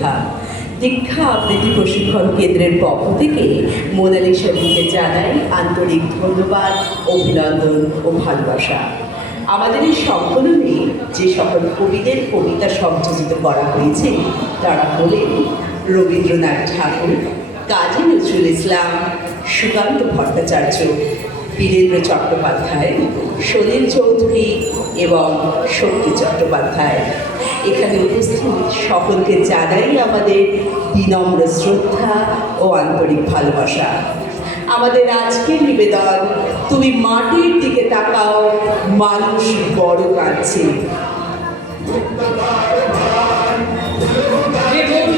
শ্রদ্ধা। দীক্ষা আবৃত্তি প্রশিক্ষণ কেন্দ্রের পক্ষ থেকে মোনালিসা দিকে জানাই আন্তরিক ধন্যবাদ, অভিনন্দন ও ভালোবাসা। আমাদের এই সংকলনে যে সকল কবিদের কবিতা সংযোজিত করা হয়েছে তারা হলেন রবীন্দ্রনাথ ঠাকুর, কাজী নজরুল ইসলাম, সুকান্ত ভট্টাচার্য, বীরেন্দ্র চট্টোপাধ্যায়, সলিল চৌধুরী এবং শক্তি চট্টোপাধ্যায়। এখানে উপস্থিত সকলকে জানাই আমাদের বিনম্র শ্রদ্ধা ও আন্তরিক ভালোবাসা। আমাদের আজকের নিবেদন তুমি মাটির দিকে তাকাও, মানুষ বড় কাঁদছে।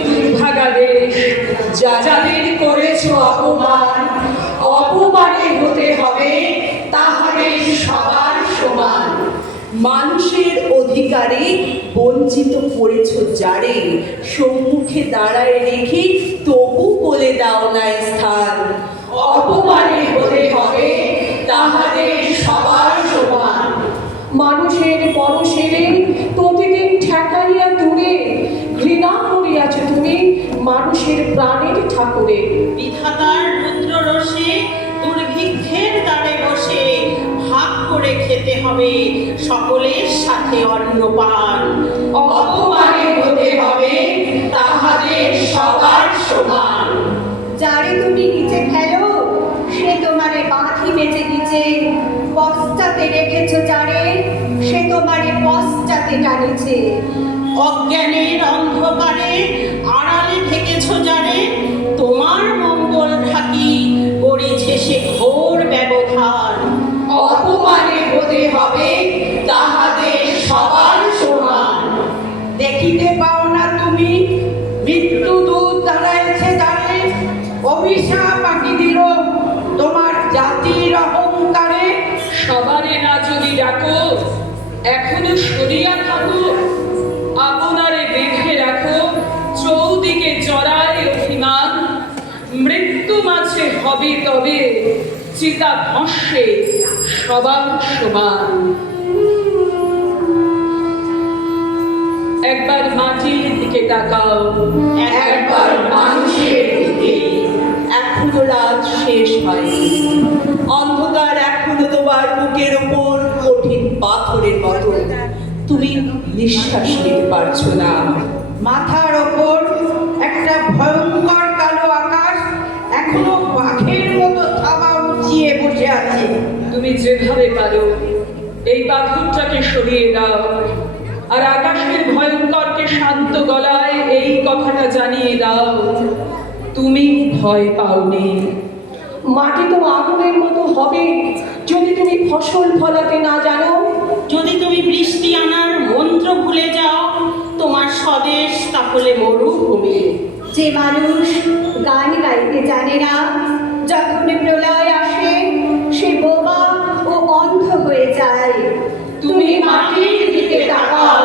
দুর্ভাগা দেশ, যাদের করেছ অপমান, অপমানে হতে হবে তাহাদের সবার সমান। মানুষের অধিকারে বঞ্চিত করেছ যারে, সম্মুখে দাঁড়ায় রেখে তবু বলে দাও না স্থান। অপমানে হতে হবে তাহাদের সবার সমান। মানুষের পরশেরে প্রতিদিন ঠেকাইয়া দূরে, ঘৃণা করিয়াছ তুমি মানুষের প্রাণের ঠাকুরে। বিধাতার রুদ্র রসে দুর্ভিক্ষের দ্বারে বসে ভাগ করে খেতে হবে সকলের সাথে অন্নপান। অপমানে হতে হবে তাহাদের সবার সমান। যারে তুমি নিচে ফেলো সে তোমারে বাঁধি বেঁচে নিচে, পশ্চাতে রেখেছ যারে সে তোমারে পশ্চাতে টানেছে। অজ্ঞানের অন্ধকারে আড়ালে থেকেছ যারে, তোমার মঙ্গল ঢাকি করেছে সে ঘোর ব্যবধান। অপমানে হতে হবে তাহাদের সবার সমান। দেখিতে পাও না তুমি মৃত্যু দূত দাঁড়াইছে যারে, অভিশাপ আঁকি দিল তোমার জাতির অহংকারে। সবারে না যদি ডাকো এখনো সরিয়া থাকো, আপনারে বেঁধে রাখো চৌদিকে জড়ায় অভিমান। মৃত্যু মাঝে হবে তবে চিতা ভস্যে সবার সমান। একবার মাটির দিকে তাকাও, একবার মানুষের দিকে। এখনো রাত শেষ হয়নি, অন্ধকার এখনো তোমার বুকের ওপর কঠিন পাথরের মতো। তুমি নিঃশ্বাস নিতে পারছো না। মাথার ওপর একটা ভয়ঙ্কর কালো আকাশ এখনো বাঘের মতো থাবা উঁচিয়ে বসে আছে। তুমি যেভাবে পারো এই পাথরটাকে সরিয়ে দাও, আর আকাশের ভয়ঙ্করকে শান্ত গলায় এই কথাটা জানিয়ে দাও, তুমি ভয় পাওনি। মাটি তো আগুনের মতো হবে যদি তুমি ফসল ফলাতে না জানো। যদি তুমি বৃষ্টি আনার মন্ত্র ভুলে যাও, তোমার স্বদেশ তাহলে মরুভূমি। যে মানুষ গান গাইতে জানে না, যখন প্রলয় আসে সে বোবা ও অন্ধ হয়ে যায়। তুমি মাটির দিকে তাকাও,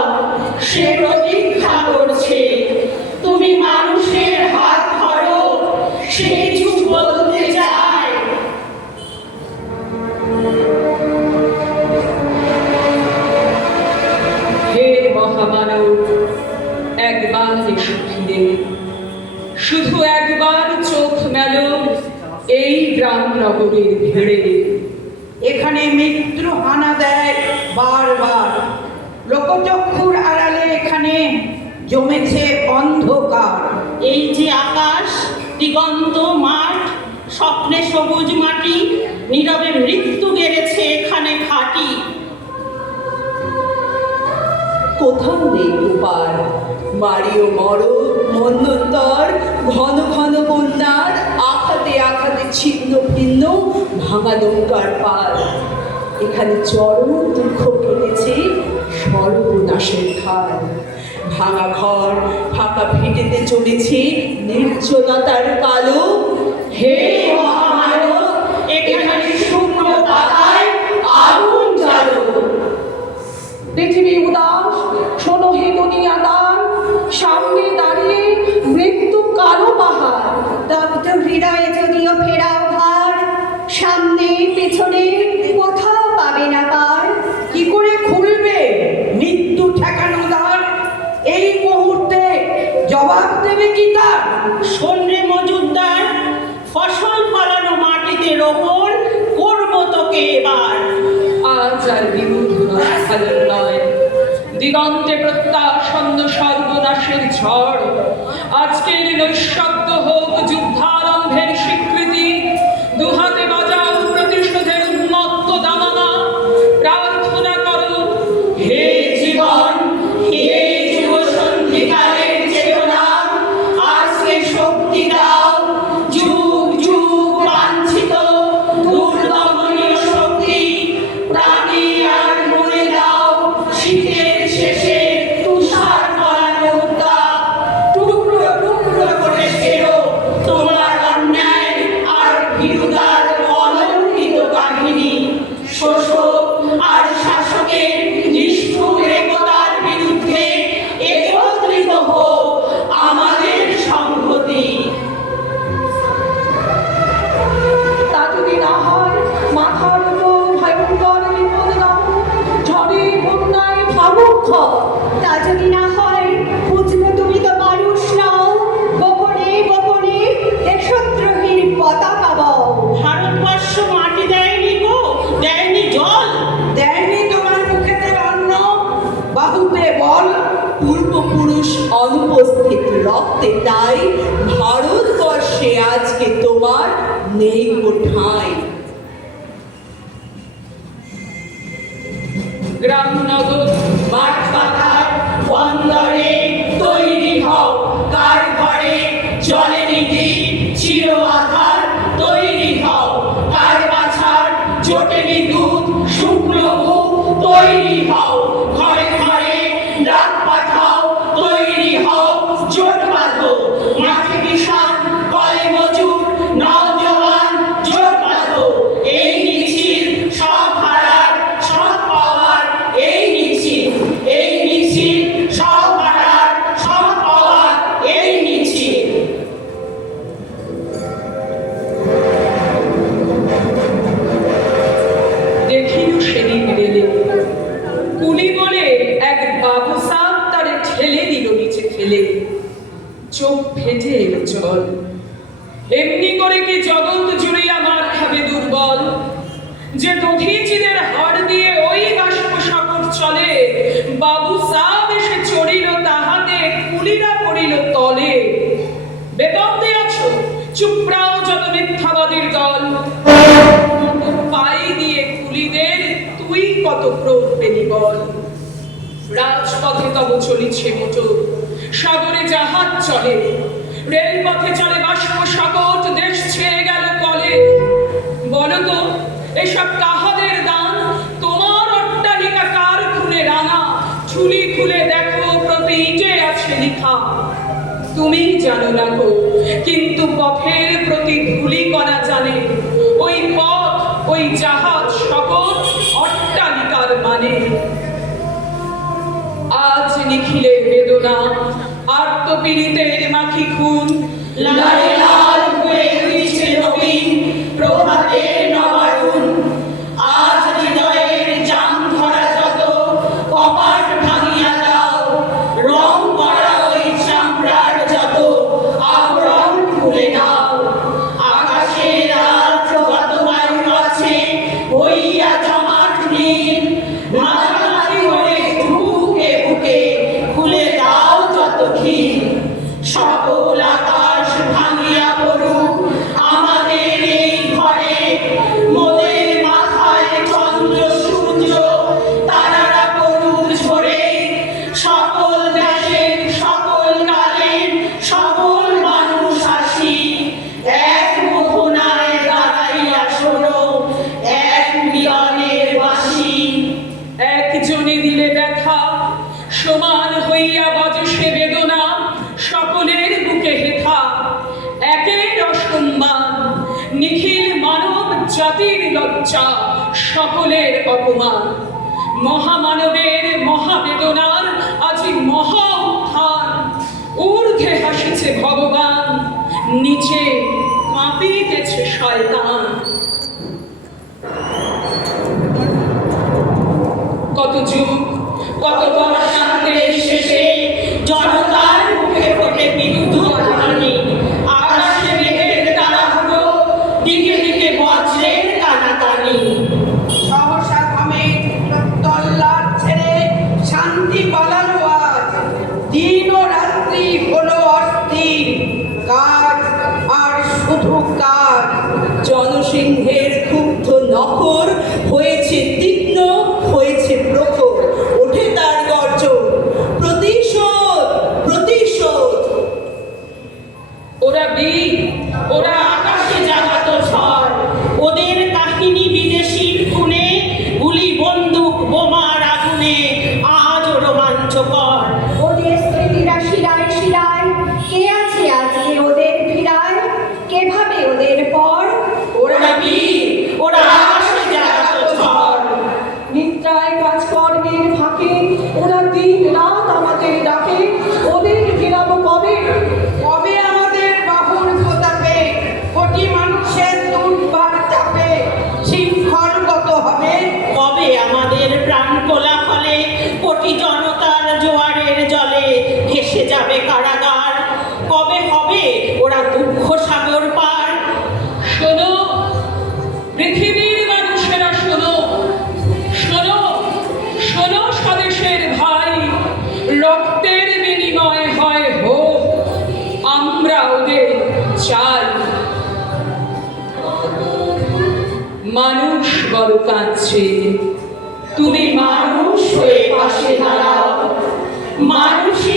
সে প্রতীক্ষা করছে। তুমি মানুষের হাত ধরো, সে কিছু বলতে চায়। হে মহামানব, একবার এসো ফিরে, শুধু একবার চোখ মেলো এই গ্রাম নগরের ভিড়ে। এখানে মৃত্যু হানা দেয় বারবার, লোকচক্ষুর আড়ালে এখানে জমেছে অন্ধকার। এই যে আকাশ, দিগন্ত মাঠ, স্বপ্নে সবুজ মাটি, নীরবে মৃত্যু গেড়েছে এখানে ঘাটি। কোথাও নেই উপার, মারিও মরো মন্বন্তর, ঘন ঘন বন্যার আঘাতে আঘাতে ছিন্ন ভিন্ন ভাঙা নৌকার পার। এখানে চরম দুঃখ কেটেছে সর্বনাশের খাল। ভাঙা ঘর ফাঁকা ভিটেতে চলেছে নির্জনতার কালো। হে মহামানব, এখানে শূন্য পাতায় আগুন জ্বালো। পৃথিবী উদাস, শোনো হে দুনিয়াদার, সামনে দাঁড়িয়ে মৃত্যু কালো পাহাড়। দগ্ধ হৃদয়ে যদিও ফেরাও ভার, সামনে পেছনে কোথাও পাবে না পার। কি করে খুলবে মৃত্যু ঠেকানো দ্বার? এই মুহূর্তে জবাব দেবে কি তার? শোনরে মজুমদার, ফসল ফলানো মাটিতে রোপণ করবো তোকে এবার। আজ আর বিরোধ ভালো নয়, দিগন্তে প্রত্যাসন্ন সর্বনাশের ঝড়। আজকের নৈঃশব্দ হোক যুদ্ধারম্ভের স্বীকৃতি, দুহাতে বাজাও প্রতিশোধের উন্মত্ত দামামা, প্রার্থনা করো হে জীবন, হে যুব সন্ধিকালের চেতনা, আজকে শক্তি দাও, যুগ যুগ বাঞ্ছিত দুর্দমনীয় শক্তি, প্রাণী আর মনে দাও শীতের শেষে তুষার গলানো উত্তাপ। টুকরো টুকরো করে ফেরো তোমার অন্যায় আর ভীরুতার অলৌকিত কাহিনী। শোষক আর শাসকের নিষ্ঠুর একতার বিরুদ্ধে একত্রিত হোক আমাদের সংহতি। তা যদি না হয় মাথার উপর ভয়ঙ্কর বিপদ নাও, ঝড়ে বন্যায় ভাবুক। তা যদি না হয় বুঝবো তুমি তো মানুষ নাও, গোপনে গোপনে দেশদ্রোহীর পতাকা বও। ভারতবর্ষ মাটি দেয়নি গো, দেয়নি জল, দেয়নি তোমার মুখেতে অন্ন, বাহুতে বল। পূর্বপুরুষ অনুপস্থিত রক্তে তাই ভারতবর্ষে আজকে তোমার নেই কোঠায়। গ্রাম নগর মাঠ পাথার বন্দরে তৈরি হও, কার ঘরে চলে নীতি চির আধার তৈরি হও, কার বাছার জোটেনি দুধ শুকনো মুখ তৈরি হও, ঘরে ঘরে ডাক পাঠাও তৈরি হও, জোট বাঁধো মাঠে কিষান কলে মজুর নওজওয়ান জোট বাঁধো। এই মিছিল সব হারার সব পাওয়ার, এই মিছিল, এই মিছিল সব হারার সব পাওয়ার, এই মিছিল। দেখিল সেদিন রেলে কুলি বলে এক বাবু সাপ তারে ঠেলে দিল নিচে ফেলে, চোখ ফেটে এলো জল। এমনি করে কি জগৎ জুড়ে আমার খাবে দুর্বল, যে দধিচিদের হাড় দিয়ে ওই বাষ্প সাগর চলে, বাবু সাপ এসে চড়িল তাহাতে, কুলিরা পড়িল তলে। বেতন্দে আছো চুপড়াও যত মিথ্যাবাদীর দল, পাই দিয়ে কুলিদের তুই কত ক্রোধ পেলি বল। রাজপথে তব চলিছে মোটর, সাগরে জাহাজ চলে, রেলপথে চলে বাষ্প সাগর, দেশ ছেয়ে গেল কলে। বলো তো এসব কাহাদের দান, তোমার অট্টালিকা কার খুলে রাঙা, ঝুলি খুলে দেখো প্রতি ইটে আছে লিখা। তুমি জানো না গো, কিন্তু পথের প্রতি ধুলি কণা জানে, ওই পথ ওই জাহাজ সকল অট্টালিকার মানে। আজ নিখিলের বেদনা আত্মপীড়িতের মাখি খুন, লালে লাল হয়ে উঠছে নবীন প্রভাতের নবারুণ। আজ হৃদয়ের জাম ধরা যত কপাট ভাঙিয়া দাও, রং করা ওই চামড়ার যত আবরণ খুলে দাও। আকাশের আজ যত বায়ু আছে হইয়া জমাট নীল, মাঝামাঝি হয়ে বুকে বুকে খুলে দাও যত খিল। সকল আকাশ ভাঙিয়া পড়ুক আমাদের এই ঘরে, মোদের মাথায় চন্দ্র সূর্য তারারা পড়ুক ঝরে। সকল দেশের সকল কালের সকল মানুষ আসি, এক মোহনায় দাঁড়াইয়া শোনো এক মিলনের বাঁশি। একজনে দিলে ব্যথা সমান হইয়া বাজে সে বেদনা, সকলের বুকে হেথা একের অসম্মান। নিখিল মানব জাতির লজ্জা, সকলের অপমান। মহামানবের মহাবেদনার আজি মহা উত্থান, ঊর্ধ্বে হাসিছে ভগবান, নিচে কাঁপিতেছে শয়তান। কত যুগ কত বর্ষান্তের শেষে জনতার মুখে ফোটে বিদ্যুৎ নরসিংহের ক্ষুব্ধ নখর হয়েছে তীক্ষ্ণ, হয়েছে প্রখর। ওঠে তার গর্জন, প্রতিশোধ, প্রতিশোধ। ওরা বীর, ওরা আকাশে জাগাতো ঝড়, ওদের কাহিনী বিদেশির খুনে, গুলি বন্দুক বোমার আগুনে আজও রোমাঞ্চকর। ওদের স্মৃতিরা শিরায় শিরায়, কে আছে আজকে ওদের ফিরায়, কে ভাবে ওদের পর? ওরা বীর, ওরা আকাশে জাগাতো ঝড়। নিদ্রায় কাজকর্মের ফাঁকে ওরা দিন রাত আমাদের ডাকে, ওদের ফিরাবো কবে? কবে আমাদের বাহুর প্রতাপে কোটি মানুষের দুর্বার চাপে শৃঙ্খল কত হবে? কবে আমাদের প্রাণ কোলাহলে কোটি জনতার জোয়ারের জলে ভেসে যাবে কারাগার? কবে হবে ওরা দুঃখ সাগর পার? শোনো পৃথিবীর মানুষেরা, শোনো, শোনো, শোনো স্বদেশের ভাই, রক্তের বিনিময় হয় হোক, আমরা ওদের চাই। মানুষ বড় কাঁদছে, তুমি মানুষ হয়ে পাশে দাঁড়াও। মানুষই